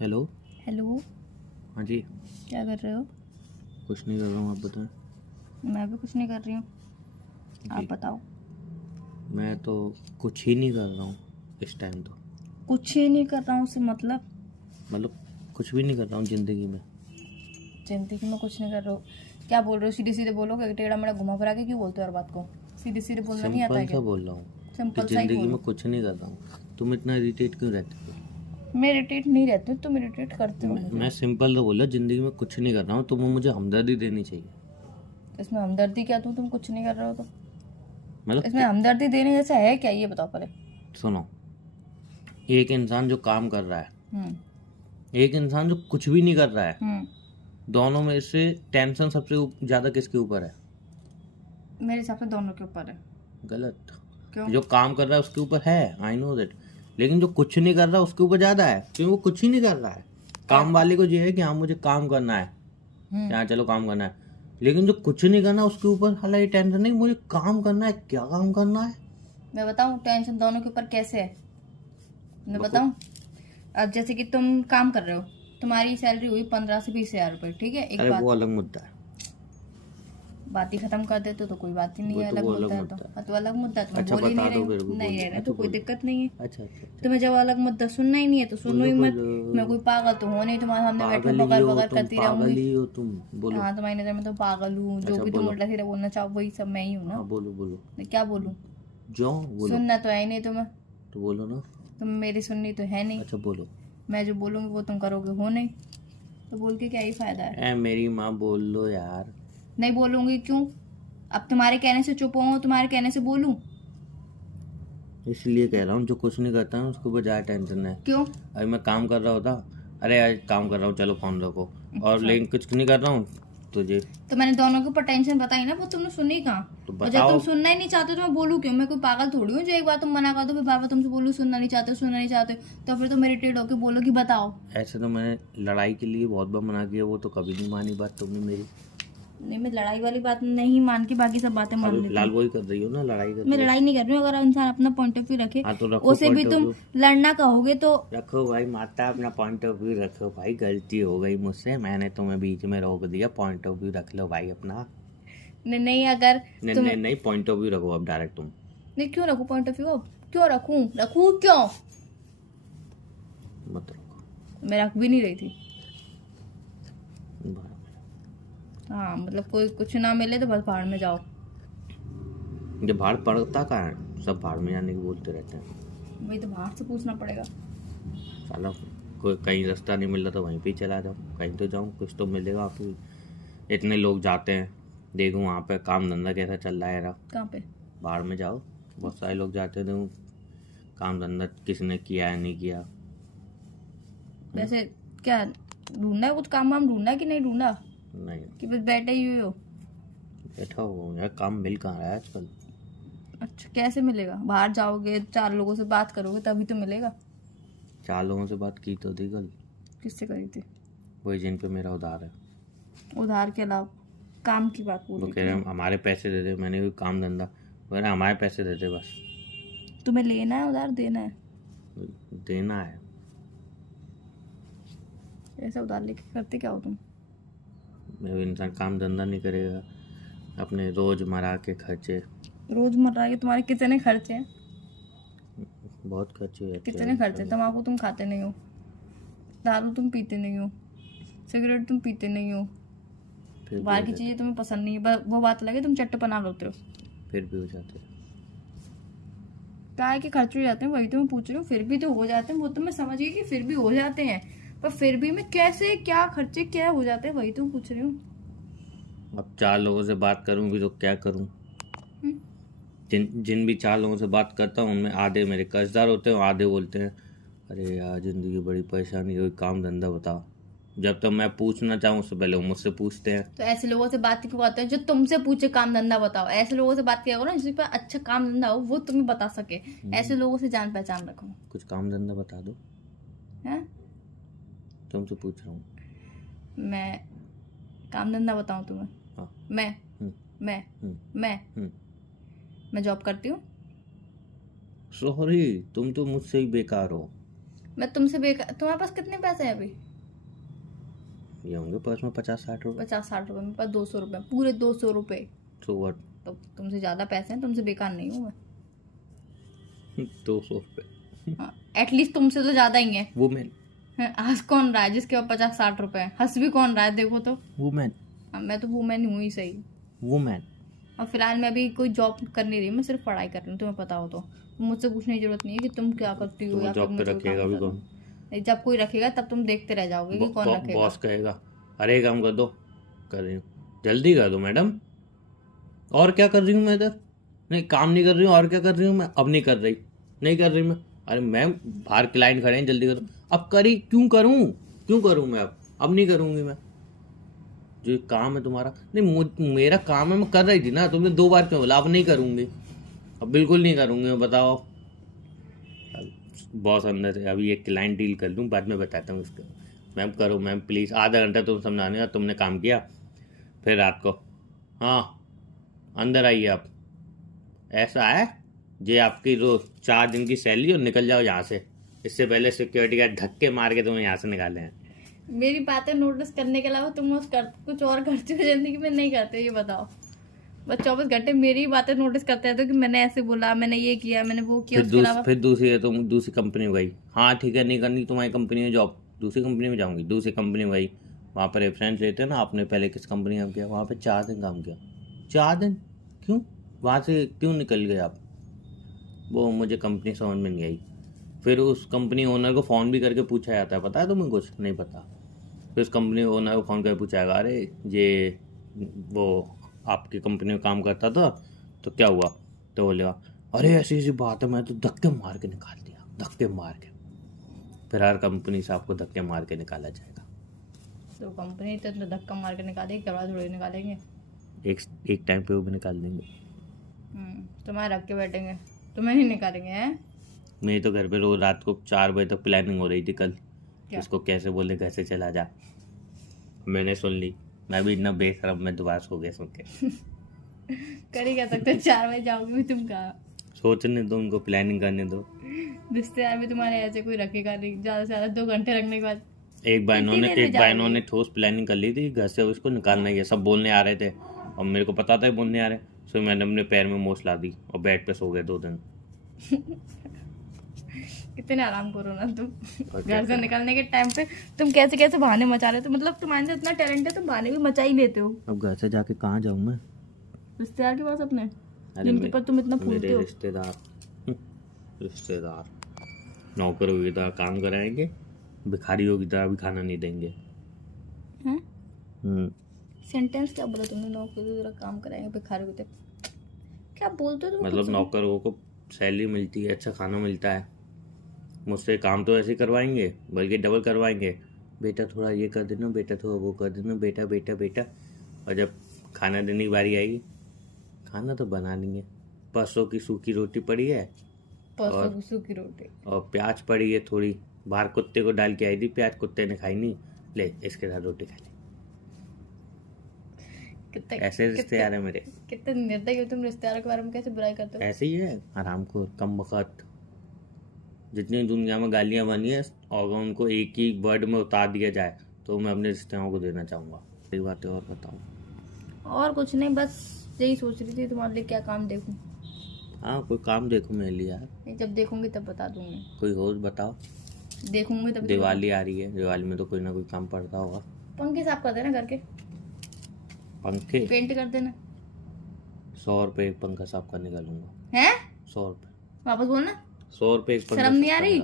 Hello. Hello. हाँ जी। क्या कर रहे हो? कुछ नहीं कर रहा हूँ, आप बताएं। मैं भी कुछ नहीं कर रही हूँ। आप जी। बताओ। मैं तो कुछ ही नहीं कर रहा हूँ इस टाइम तो। कुछ ही नहीं कर रहा हूँ से मतलब मतलब कुछ भी नहीं कर रहा हूँ ज़िंदगी में। जिंदगी में कुछ नहीं कर रहे हो? क्या बोल रहे हो? सीधे सीधे बोलो। टेढ़ा मेढ़ा घुमा फिरा के क्यों बोलते हो हर बात को? सीधे सीधे बोलना नहीं आता सिंपल है सा क्या? बोल रहा हूँ कि सिंपल सा ही ज़िंदगी में बोलो। कुछ नहीं कर रहा हूँ। तुम इतना इरिटेट क्यों रहते हो? मैं इरिटेट नहीं रहती हूँ, तुम इरिटेट करते हो मैं मुझे। सिंपल तो बोला, ज़िंदगी में कुछ नहीं कर रहा हूँ, तुम्हें मुझे हमदर्दी देनी चाहिए। इसमें हमदर्दी क्या? तुम कुछ नहीं कर रहे हो तो मतलब इसमें हमदर्दी देने जैसा है क्या? ये बताओ पहले। सुनो, एक इंसान जो काम कर रहा है, हम्म। एक इंसान जो कुछ भी नहीं कर रहा है, हम्म। दोनों में से टेंशन सबसे ज़्यादा किसके ऊपर है? मेरे हिसाब से दोनों के ऊपर है। गलत। क्यों? जो काम कर रहा है उसके ऊपर है, आई नो दैट, लेकिन जो कुछ नहीं कर रहा उसके ऊपर ज्यादा है, क्योंकि वो कुछ ही नहीं कर रहा है। काम वाले को ये है कि हाँ मुझे काम करना है, यहाँ चलो काम करना है, लेकिन जो कुछ नहीं करना उसके ऊपर हालांकि टेंशन नहीं, मुझे काम करना है, क्या काम करना है। मैं बताऊं टेंशन दोनों के ऊपर कैसे है? मैं बताओ। बताऊं। अब जैसे कि तुम काम कर रहे हो, तुम्हारी सैलरी हुई 15 से 20 हजार रुपए, ठीक है? एक अरे बात, वो अलग मुद्दा है। बात ही खत्म कर देते हो तो कोई बात ही नहीं है। अलग वो अलग मुद्दा है तो मुद्दा है। हाँ, तो अलग मुद्दा है तो मैं अच्छा बोल ही बता नहीं रही दो, हूँ। फिर भी नहीं बोलो। रहना अच्छा तो कोई बोलो। दिक्कत नहीं है। अच्छा अच्छा अच्छा। तुम्हें जब अलग मुद्दा सुनना ही नहीं है तो सुनो ही मत। बोलो। मैं कोई पागल तो हो नहीं तुम्हारे सामने बैठे पागल ही बगर हो बगर तुम, करती पागल रहूंगी। ही हो तुम। बोलो। हाँ, तुम्हारी नजर में तो पागल हूँ। जो अच्छा भी तुम बोलो। उल्टा सीधा बोलना चाहो वही सब मैं ही हूँ ना। हाँ बोलो बोलो। मैं क्या बोलूँ? जो बोलो। सुनना तो है ही नहीं तुम्हें। तो बोलो ना। तुम मेरी सुननी तो है नहीं। अच्छा बोलो। मैं जो बोलूंगी वो तुम करोगे हो नहीं, तो बोल के क्या ही फायदा है? ए मेरी माँ बोल लो यार। नहीं बोलूंगी क्यों? अब तुम्हारे कहने से चुप हूँ, तुम्हारे कहने से बोलूं? इसलिए कह रहा हूँ, जो कुछ नहीं करता है उसको बजाय टेंशन है। क्यों? अभी मैं काम कर रहा होता, अरे आज काम कर रहा हूँ चलो फोन रखो, और अच्छा। लेकिन कुछ नहीं कर रहा हूँ तुझे। तो मैंने दोनों के ऊपर टेंशन बताई ना, वो तुमने सुनी कहाँ? तो और जब तुम बताओ। सुनना ही नहीं चाहते तो मैं बोलूं क्यों? मैं कोई पागल थोड़ी हूँ जो एक बार तुम मना कर दो फिर बार बार तुमसे बोलूं सुनना नहीं चाहते, सुनना नहीं चाहते, तो फिर तुम इरिटेट होकर बोलो कि बताओ। ऐसे तो मैंने लड़ाई के लिए बहुत बार मना किया, वो तो कभी नहीं मानी बात तुमने मेरी। नहीं, मैं लड़ाई वाली बात नहीं मान के बाकी सब बातें मान अभी लेती फिलहाल हूँ। वही कर रही हो ना, लड़ाई कर मैं रही हो। लड़ाई नहीं कर रही हूँ। अगर इंसान अपना पॉइंट ऑफ व्यू रखे, हाँ तो रखो उसे भी पॉइंट ऑफ तुम व्यू। लड़ना कहोगे तो। रखो भाई माता, अपना पॉइंट ऑफ व्यू रखो भाई, गलती हो गई मुझसे, मैंने तुम्हें बीच में रोक दिया, पॉइंट ऑफ व्यू रख लो भाई अपना। नहीं, अगर नहीं तुम नहीं नहीं, पॉइंट ऑफ व्यू रखो अब डायरेक्ट तुम। नहीं, क्यों रखूं पॉइंट ऑफ व्यू? अब क्यों रखूं? रखूं क्यों? मत रखो। मैं रख भी नहीं रही थी। बाहर। हाँ, मतलब कोई कुछ ना मिले तो बस भाड़ में जाओ। जब भाड़ पड़ता कहाँ है, सब भाड़ में जाने की बोलते रहते हैं। वही तो बाहर से पूछना पड़ेगा। साला कोई कहीं रास्ता नहीं मिल रहा तो वहीं पे ही चला जाऊँ, कहीं तो जाऊँ, कुछ तो मिलेगा आपको। इतने लोग जाते हैं, देखूँ वहाँ पे काम धंधा कैसा चल रहा है यार। कहाँ पे? बाहर में जाओ, बहुत सारे लोग जाते हैं, देखूँ काम धंधा किसने किया है नहीं किया। वैसे क्या ढूंढना है? कुछ काम वाम ढूंढना है कि नहीं ढूंढा? नहीं, कि बस बैठे ही हुए हो? बैठा हुआ यार, काम मिल कहाँ रहा है आजकल। अच्छा, कैसे मिलेगा? बाहर जाओगे, 4 लोगों से बात करोगे तभी तो मिलेगा। 4 लोगों से बात की तो थी कल, किससे करी थी? वही जिन पे मेरा उधार है। उधार के अलावा काम की बात वो बोली कह थी रहे ना। हैं हमारे पैसे दे दे, मैंने भी काम धंधा, कह रहे हैं हमारे पैसे दे दे बस। तुम्हें लेना है उधार, देना है? देना है। ऐसा उधार लेके करते क्या हो तुम? मैं इंसान काम धंधा नहीं करेगा, अपने रोजमर्रा के खर्चे। रोजमर्रा के तुम्हारे कितने खर्चे हैं? बहुत खर्चे हो जाते कितने खर्चे? तम्बाकू तुम खाते नहीं हो, दारू तुम पीते नहीं हो, सिगरेट तुम पीते नहीं हो, फिर भी बाहर हो की जाते, चीजें तुम्हें पसंद नहीं है। वो बात लगे तुम चट्टपना करते हो। फिर भी हो जाते। काय के खर्च हो जाते हैं, वही तो मैं पूछ रही हूँ। फिर भी तो हो जाते हैं, वो तो मैं समझ गई कि फिर भी हो जाते हैं, पर फिर भी मैं कैसे, क्या खर्चे क्या हो जाते हैं, वही तो पूछ रही हूँ। अब 4 लोगों से बात करूंगी तो क्या करूं? हम्म। जिन जिन भी 4 लोगों से बात करता हूँ उनमें आधे मेरे कर्जदार होते हैं, आधे बोलते हैं अरे यार ज़िंदगी बड़ी परेशानी, कोई काम धंधा बताओ। जब तक मैं पूछना चाहूँ उससे पहले वो मुझसे पूछते हैं। तो ऐसे लोगों से बात क्यों करते हैं जो तुमसे पूछे काम धंधा बताओ? ऐसे लोगों से बात किया करो ना जिस पर अच्छा काम धंधा हो, वो तुम्हें बता सके। ऐसे लोगों से जान पहचान रखो। कुछ काम धंधा बता दो, है? तुमसे पूछ रहा हूँ। मैं काम धंधा बताऊं तुम्हें? हाँ। मैं हम्म, मैं हम्म, मैं हम्म। मैं जॉब करती हूँ। सॉरी, तुम तो मुझसे ही बेकार हो। मैं तुमसे बेकार, तुम्हारे पास कितने पैसे हैं अभी? ये होंगे पर्स में 50-60 रुपए। 50-60 रुपए, मेरे पास 200 रुपए, पूरे 200 रुपए। So what? तो तुमसे ज्यादा पैसे हैं, तुमसे बेकार नहीं हूँ मैं। 200 रुपए। हाँ, एटलीस्ट तुमसे तो ज्यादा ही है। वुमेन। हंस कौन रहा है जिसके पास 50-60 रुपए है? हंस भी कौन रहा है देखो तो। वुमेन। हाँ, मैं तो वुमेन हूँ ही सही। वुमेन। और फिलहाल मैं अभी कोई जॉब कर नहीं रही, मैं सिर्फ पढ़ाई कर रही हूँ, तुम्हें पता हो तो। मुझसे पूछने की जरूरत नहीं है कि तुम क्या करती हो या फिर जॉब पे मुझे रखेगा काम भी करो। कौन? नहीं, जब कोई रखेगा तब तुम देखते रह जाओगे कि कौन रखेगा। बॉस कहेगा अरे ये काम कर दो, कर रही हूँ, जल्दी कर दो मैडम। और क्या कर रही हूँ मैं इधर? नहीं काम नहीं कर रही हूँ, और क्या कर रही हूँ मैं? अब नहीं कर रही, नहीं कर रही मैं। अरे मैम बाहर क्लाइंट खड़े हैं, जल्दी करो। अब करी क्यों करूँ मैं? अब नहीं करूँगी मैं। जो काम है तुम्हारा, नहीं मेरा काम है, मैं कर रही थी ना, तुमने 2 बार क्यों बोला? अब नहीं करूँगी, अब बिल्कुल नहीं करूँगी मैं, बताओ। बॉस अंदर है, अभी एक क्लाइंट डील कर लूँ, बाद में बताता हूँ उसको। मैम करो मैम प्लीज़, आधा घंटा तुम समझाने का, तुमने काम किया। फिर रात को हाँ अंदर आइए आप, ऐसा है ये आपकी रोज 4 दिन की सैलरी, और निकल जाओ यहाँ से। इससे पहले सिक्योरिटी गार्ड धक्के मार के तुम्हें यहाँ से निकाले हैं। मेरी बातें नोटिस करने के अलावा तुम कुछ और करते हो जिंदगी में? नहीं करते, ये बताओ। बस 24 घंटे मेरी बातें नोटिस करते हैं तो कि मैंने ऐसे बोला, मैंने ये किया, मैंने वो किया, उसके अलावा फिर दूसरी है, तुम दूसरी कंपनी में गई। हाँ ठीक है, नहीं करनी तुम्हारी कंपनी में जॉब, दूसरी कंपनी में जाऊंगी। दूसरी कंपनी में गई, वहाँ पर रेफरेंस लेते हैं ना, आपने पहले किस कंपनी में काम किया, वहाँ पे 4 दिन काम किया। 4 दिन क्यों? वहाँ से क्यों निकल गए आप? वो मुझे कंपनी समझ में नहीं आई। फिर उस कंपनी ओनर को फ़ोन भी करके पूछा जाता है, पता है तुम्हें? कुछ नहीं पता। फिर उस कंपनी ओनर को फ़ोन करके पूछा जाएगा, अरे ये वो आपकी कंपनी में काम करता था तो क्या हुआ? तो बोलेगा अरे ऐसी ऐसी बात है, मैं तो धक्के मार के निकाल दिया, धक्के मार के। फिर हर कंपनी से आपको धक्के मार के निकाला जाएगा। तो कंपनी तो धक्का मार के निकालेगी, कपड़ा थोड़ी निकालेंगे। एक टाइम पे वो भी निकाल देंगे। तुम्हारे रख के बैठेंगे, तुम्हें नहीं निकालेंगे हैं? मेरी तो घर पे रोज रात को 4 बजे तक प्लानिंग हो रही थी कल, इसको कैसे बोले घर से चला जा। मैंने सुन ली, मैं भी इतना बेशरम में दुबास हो गया सुन के। कर ही क्या सकते, 4 बजे जाओगे भी तुम कहाँ? सोचने दो उनको, प्लानिंग करने दो। रिश्तेदार भी तुम्हारे ऐसे कोई रखेगा नहीं, ज्यादा से ज्यादा 2 घंटे रखने के बाद। एक बहनों ने ठोस प्लानिंग कर ली थी, घर से उसको निकालना ही है। सब बोलने आ रहे थे और मेरे को पता था बोलने आ रहे, सो मैंने अपने पैर में मोच ला दी और बेड पे सो गए 2 दिन। कितने आराम करो ना तुम। घर से निकलने के टाइम पे तुम कैसे कैसे बहाने मचा रहे हो? मतलब तुम्हारे अंदर इतना टैलेंट है, तुम बहाने भी मचा ही लेते हो। अब घर से जाके कहाँ जाऊँ मैं? रिश्तेदार के पास अपने, जिनके पर तुम इतना फूलते हो। रिश्तेदार नौकरों की तरह काम कराएंगे, भिखारियों की तरह भी खाना नहीं देंगे। सेंटेंस क्या बोला तुमने? नौकरों की तरह काम कराएंगे, भिखारियों की तरह क्या बोलते हो तुम? मतलब नौकरों को सैलरी मिलती है, अच्छा खाना मिलता है, मुझसे काम तो ऐसे करवाएंगे बल्कि डबल करवाएंगे। बेटा थोड़ा ये कर देना, बेटा थोड़ा वो कर देना, बेटा बेटा बेटा। और जब खाना देने की बारी आएगी, खाना तो बना लेंगे। परसों की सूखी रोटी पड़ी है, परसों की सूखी रोटी और प्याज पड़ी है थोड़ी, बाहर कुत्ते को डाल के आई थी प्याज, कुत्ते ने खाई नहीं, ले इसके साथ रोटी खा ली। ऐसे रिश्तेदार है मेरे। कितने निर्दयी हो तुम, रिश्तेदारों के बारे में कैसे बुराई करते हो? ऐसे ही है, आराम को कम वक्त। जितनी दुनिया में गालियां बनी है, और उनको एक ही वर्ड में उतार दिया जाए तो मैं अपने रिश्तेदारों को देना चाहूँगा। सही बात है। और बताओ। और कुछ नहीं, बस यही सोच रही थी तुम्हारे लिए क्या काम देखूं। हाँ कोई काम देखो मेरे लिए यार। जब देखूंगी तब बता दूंगी। कोई हो बताओ। देखूंगी तब। दिवाली आ रही है, दिवाली में तो कोई ना कोई काम पड़ता होगा। पंखे साफ कर देना घर के। पंखे पेंट कर देना। 100 रुपए एक पंखा साफ करने का लूंगा। हैं? 100 रुपए। वापस बोलना। 100 रुपए एक पंखा। शर्म नहीं आ रही?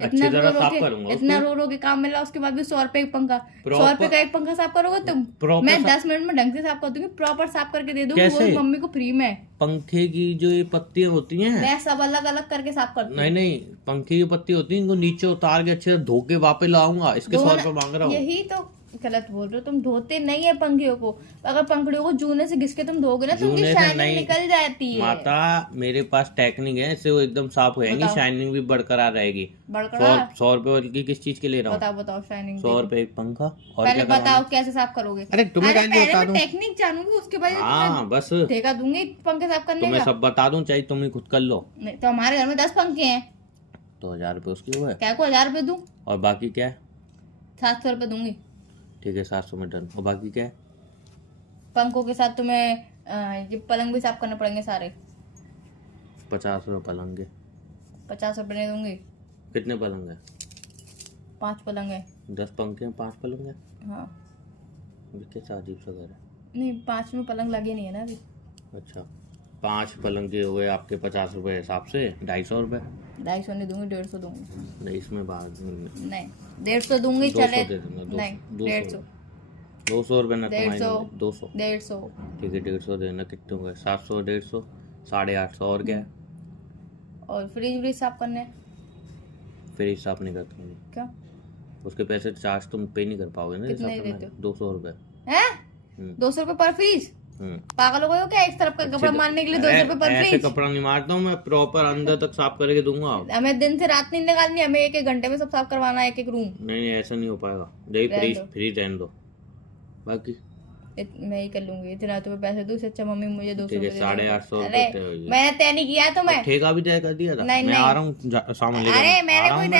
अच्छी तरह साफ करूंगा। इतना रो के काम मिला, उसके बाद भी 100 रुपए एक पंखा। 100 रुपए का एक पंखा साफ करोगे तुम? मैं 10 मिनट में ढंग से साफ कर दूंगी, प्रॉपर साफ करके दे दूंगी। वो मम्मी को फ्री में। पंखे की जो ये पत्तियां होती हैं, मैं सब अलग अलग करके साफ करती हूँ। नहीं पंखे की पत्ती होती है, इनको नीचे उतार के अच्छे से धो के वापस लाऊंगा। इसके 100 रुपए मांग रहा हूँ। यही तो गलत बोल रहे हो तुम। धोते नहीं है पंखियों को। अगर पंखड़ियों को जूने से घिस के तुम धोगे ना तो उनकी शाइनिंग निकल जाती है। माता मेरे पास टेक्निक है, इससे वो एकदम साफ हो जाएंगी, शाइनिंग भी बरकरार रहेगी। 100 रुपए की किस चीज के ले रहा हूँ? बताओ शाइनिंग। 100 रुपए एक पंखा। और पहले बताओ कैसे साफ करोगे? अरे तुम्हें टेक्निक जानूंगी, उसके बाद हाँ बस देखा दूंगी पंखे साफ करने का। तुम्हें सब बता दूं, चाहे तुम ही खुद कर लो। नहीं तो हमारे घर में 10 पंखे हैं। तो 1000 रुपये उसके हुए। क्या को 1000 रुपये दूं? और बाकी क्या है? 700 रुपये दूंगी। ठीक है 700 में डन। और बाकी क्या है? पंखों के साथ तुम्हें ये पलंग भी साफ करने पड़ेंगे सारे। 50 रुपये पलंग के। 50 रुपये नहीं दूंगी। कितने पलंग है? 5 पलंग है। 10 पंखे हैं 5 पलंग है। हाँ ये कैसा अजीब सा घर है। नहीं 5 में पलंग लगे नहीं है ना अभी। अच्छा 5 पलंग के हुए आपके 50 रुपये हिसाब से 250 रुपये। 250 नहीं दूंगी, 150 दूंगी। नहीं इसमें बात नहीं। नहीं 150 दूंगी 200 चले। दे दूंगा, नहीं 200 150। 200 रुपये ना 150 कमाएंगे। 200 150। ठीक है 150 देना। कितने हो गए? 700 150 850 और क्या है? और फ्रिज व्रिज साफ करने हैं। फिर हिसाब नहीं करता हूँ। क्या उसके पैसे चार्ज तुम पे नहीं कर पाओगे ना। कितने हिसाब देते करना है। 200 रुपये। हैं? 200 रुपये पर फ्रिज? हम्म। पागल हो गए हो क्या? एक तरफ का कपड़ा मारने के लिए 200 रुपये पर ऐसे फ्रिज? कपड़ा नहीं मारता हूँ मैं, प्रॉपर अंदर तक साफ करके दूंगा। हमें दिन से रात नहीं निकालनी, हमें 1-1 घंटे में सब साफ करवाना है, 1-1 रूम। नहीं ऐसा नहीं हो पाएगा। यही रहने फ्रीज दो। फ्रीज रहने दो। बाकी मैं ही कर लूंगी। इतना तुम्हें पैसे दूं, इससे अच्छा मम्मी मुझे 200 ठीक है रुपये 850 अरे रुपये। मैंने तय नहीं किया तो मैं। ठेका भी तय कर दिया था। नहीं, मैं नहीं। आ रहा हूँ सामान लेकर। अरे मैंने आ रहा कोई हूँ मैं।